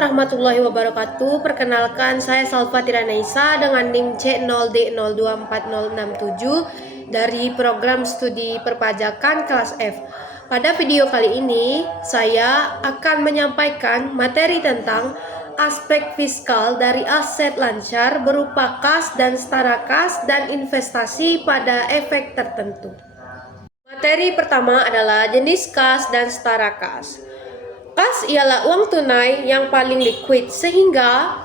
warahmatullahi wabarakatuh. Perkenalkan, saya Salva Tiranaisa dengan NIM C0D024067 dari program studi perpajakan kelas F. Pada video kali ini, saya akan menyampaikan materi tentang aspek fiskal dari aset lancar berupa kas dan setara kas dan investasi pada efek tertentu. Materi pertama adalah jenis kas dan setara kas. Kas ialah uang tunai yang paling liquid, sehingga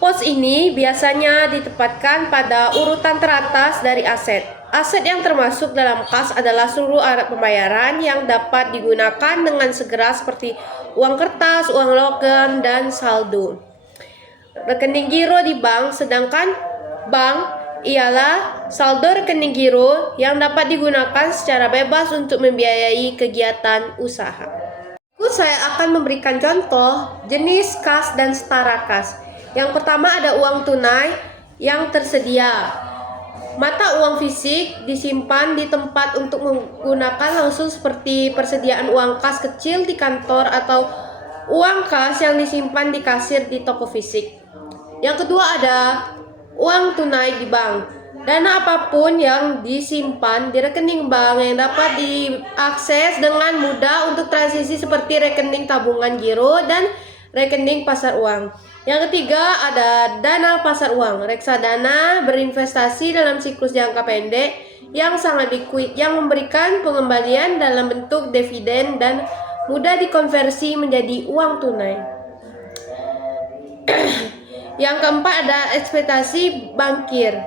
pos ini biasanya ditempatkan pada urutan teratas dari aset. Aset yang termasuk dalam kas adalah seluruh alat pembayaran yang dapat digunakan dengan segera seperti uang kertas, uang logam, dan saldo. Rekening giro di bank, sedangkan bank ialah saldo rekening giro yang dapat digunakan secara bebas untuk membiayai kegiatan usaha. Saya akan memberikan contoh jenis kas dan setara kas. Yang pertama ada uang tunai yang tersedia. Mata uang fisik disimpan di tempat untuk menggunakan langsung seperti persediaan uang kas kecil di kantor atau uang kas yang disimpan di kasir di toko fisik. Yang kedua ada uang tunai di bank. Dana apapun yang disimpan di rekening bank yang dapat diakses dengan mudah untuk transisi seperti rekening tabungan giro dan rekening pasar uang. Yang ketiga ada dana pasar uang. Reksadana berinvestasi dalam siklus jangka pendek yang sangat liquid yang memberikan pengembalian dalam bentuk dividen dan mudah dikonversi menjadi uang tunai. Yang keempat ada ekspektasi bankir.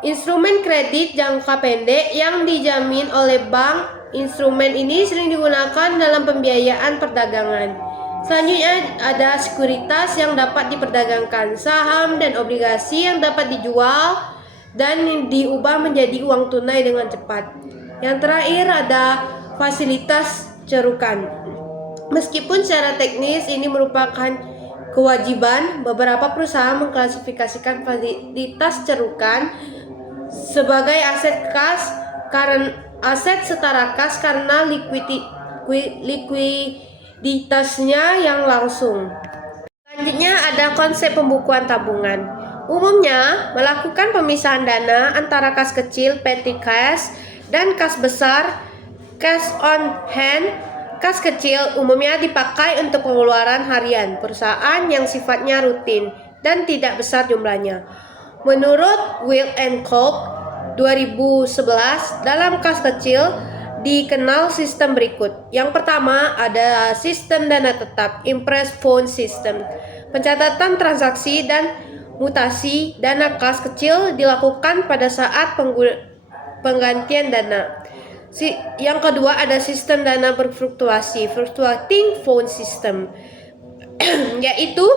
Instrumen kredit jangka pendek yang dijamin oleh bank. Instrumen ini sering digunakan dalam pembiayaan perdagangan. Selanjutnya ada sekuritas yang dapat diperdagangkan, saham dan obligasi yang dapat dijual dan diubah menjadi uang tunai dengan cepat. Yang terakhir ada fasilitas cerukan. Meskipun secara teknis ini merupakan kewajiban, beberapa perusahaan mengklasifikasikan fasilitas cerukan sebagai aset kas karena aset setara kas karena likuiditasnya yang langsung. Selanjutnya ada konsep pembukuan tabungan. Umumnya melakukan pemisahan dana antara kas kecil petty cash dan kas besar cash on hand. Kas kecil umumnya dipakai untuk pengeluaran harian perusahaan yang sifatnya rutin dan tidak besar jumlahnya. Menurut Will and Cook 2011, dalam kas kecil dikenal sistem berikut. Yang pertama ada sistem dana tetap, Impress Fund System. Pencatatan transaksi dan mutasi dana kas kecil dilakukan pada saat penggantian dana. Yang kedua ada sistem dana berfluktuasi, Fluctuating Fund System, yaitu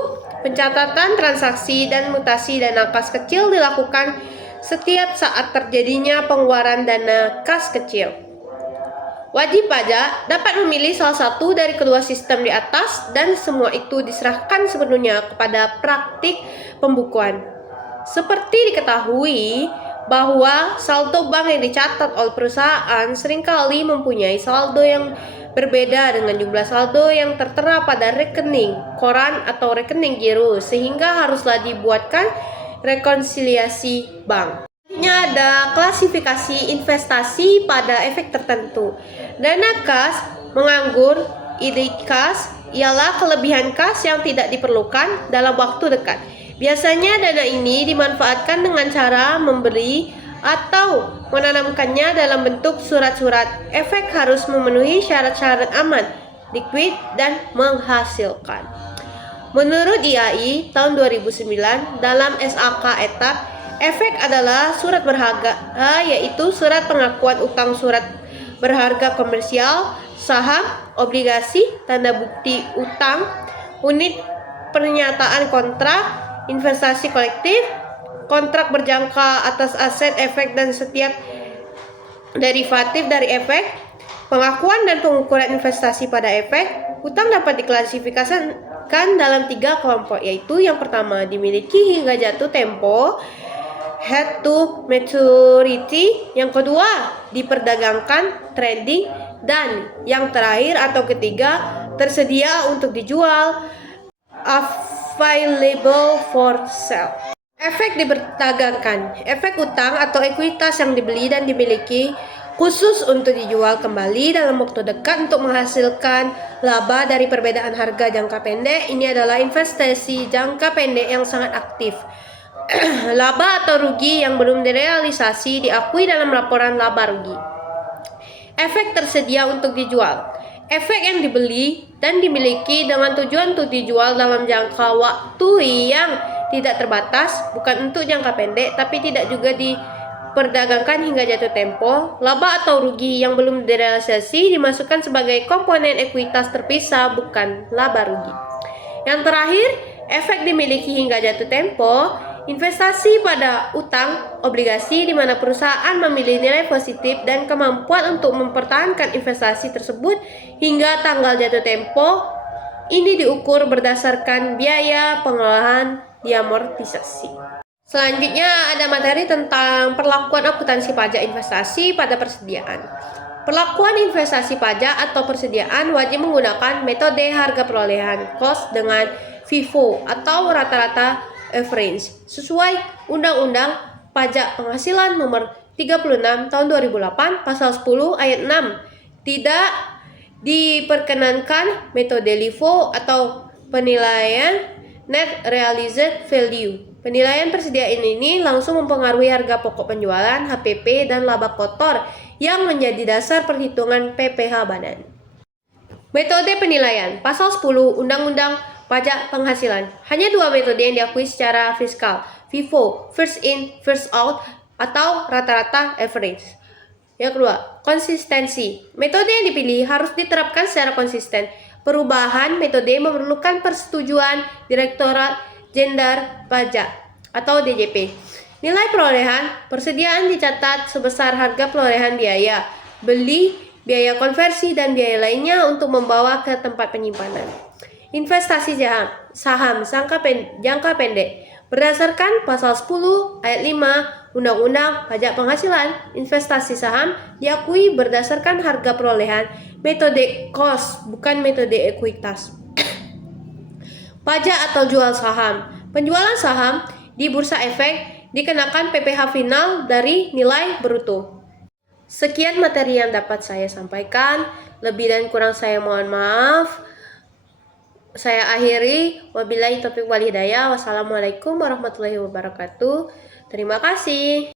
pencatatan transaksi dan mutasi dana kas kecil dilakukan setiap saat terjadinya pengeluaran dana kas kecil. Wajib pajak dapat memilih salah satu dari kedua sistem di atas dan semua itu diserahkan sepenuhnya kepada praktik pembukuan. Seperti diketahui bahwa saldo bank yang dicatat oleh perusahaan seringkali mempunyai saldo yang berbeda dengan jumlah saldo yang tertera pada rekening koran atau rekening giro, sehingga haruslah dibuatkan rekonsiliasi bank. Selanjutnya ada klasifikasi investasi pada efek tertentu. Dana kas menganggur, ide kas ialah kelebihan kas yang tidak diperlukan dalam waktu dekat. Biasanya dana ini dimanfaatkan dengan cara membeli atau menanamkannya dalam bentuk surat-surat. Efek harus memenuhi syarat-syarat aman, liquid, dan menghasilkan. Menurut IAI tahun 2009 dalam SAK etap, efek adalah surat berharga, yaitu surat pengakuan utang, surat berharga komersial, saham, obligasi, tanda bukti utang, unit pernyataan kontrak, investasi kolektif, kontrak berjangka atas aset efek dan setiap derivatif dari efek, pengakuan dan pengukuran investasi pada efek. Utang dapat diklasifikasikan dalam 3 kelompok, yaitu yang pertama dimiliki hingga jatuh tempo, head to maturity, yang kedua diperdagangkan, trading, dan yang terakhir atau ketiga tersedia untuk dijual. available for sale. Efek diperdagangkan. Efek utang atau ekuitas yang dibeli dan dimiliki khusus untuk dijual kembali dalam waktu dekat untuk menghasilkan laba dari perbedaan harga jangka pendek. Ini adalah investasi jangka pendek yang sangat aktif. Laba atau rugi yang belum direalisasi diakui dalam laporan laba rugi. Efek tersedia untuk dijual. Efek yang dibeli dan dimiliki dengan tujuan untuk dijual dalam jangka waktu yang tidak terbatas, bukan untuk jangka pendek, tapi tidak juga diperdagangkan hingga jatuh tempo. Laba atau rugi yang belum direalisasi dimasukkan sebagai komponen ekuitas terpisah, bukan laba rugi. Yang terakhir, efek dimiliki hingga jatuh tempo. Investasi pada utang obligasi di mana perusahaan memilih nilai positif dan kemampuan untuk mempertahankan investasi tersebut hingga tanggal jatuh tempo. Ini diukur berdasarkan biaya pengelolaan diamortisasi. Selanjutnya ada materi tentang perlakuan akuntansi pajak investasi pada persediaan. Perlakuan investasi pajak atau persediaan wajib menggunakan metode harga perolehan cost dengan FIFO atau rata-rata average sesuai Undang-Undang Pajak Penghasilan Nomor 36 Tahun 2008 Pasal 10 Ayat 6. Tidak diperkenankan metode LIFO atau penilaian net realized value. Penilaian persediaan ini langsung mempengaruhi harga pokok penjualan, HPP, dan laba kotor yang menjadi dasar perhitungan PPh badan. Metode penilaian. Pasal 10 Undang-Undang Pajak Penghasilan. Hanya dua metode yang diakui secara fiskal, FIFO, first in, first out, atau rata-rata average. Yang kedua, konsistensi. Metode yang dipilih harus diterapkan secara konsisten. Perubahan metode memerlukan persetujuan Direktorat Jenderal Pajak atau DJP. Nilai perolehan persediaan dicatat sebesar harga perolehan biaya beli, biaya konversi, dan biaya lainnya untuk membawa ke tempat penyimpanan. Investasi saham jangka pendek. Berdasarkan Pasal 10 Ayat 5 Undang-Undang Pajak Penghasilan, investasi saham diakui berdasarkan harga perolehan, metode cost, bukan metode ekuitas. Pajak atau jual saham. Penjualan saham di Bursa Efek dikenakan PPh final dari nilai bruto. Sekian materi yang dapat saya sampaikan. Lebih dan kurang saya mohon maaf. Saya akhiri, wabillahi taufiq wal hidayah. Wassalamualaikum warahmatullahi wabarakatuh. Terima kasih.